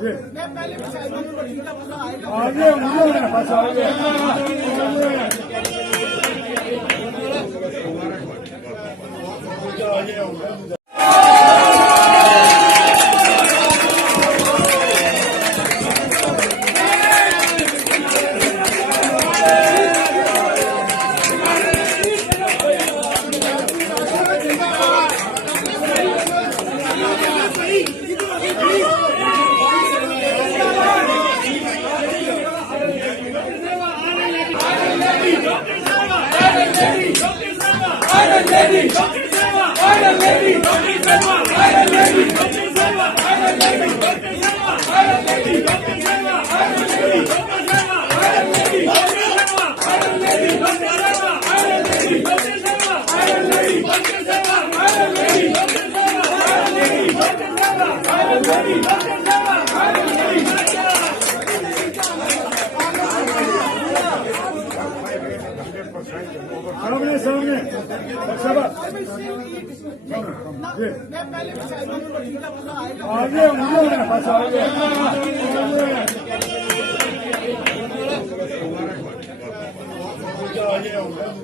मैं पहले भी शायद बड़ी का पूरा आएगा आगे बस आगे सामने सामने मैं पहले भी शायद बड़ी का पूरा आएगा आगे बस आगे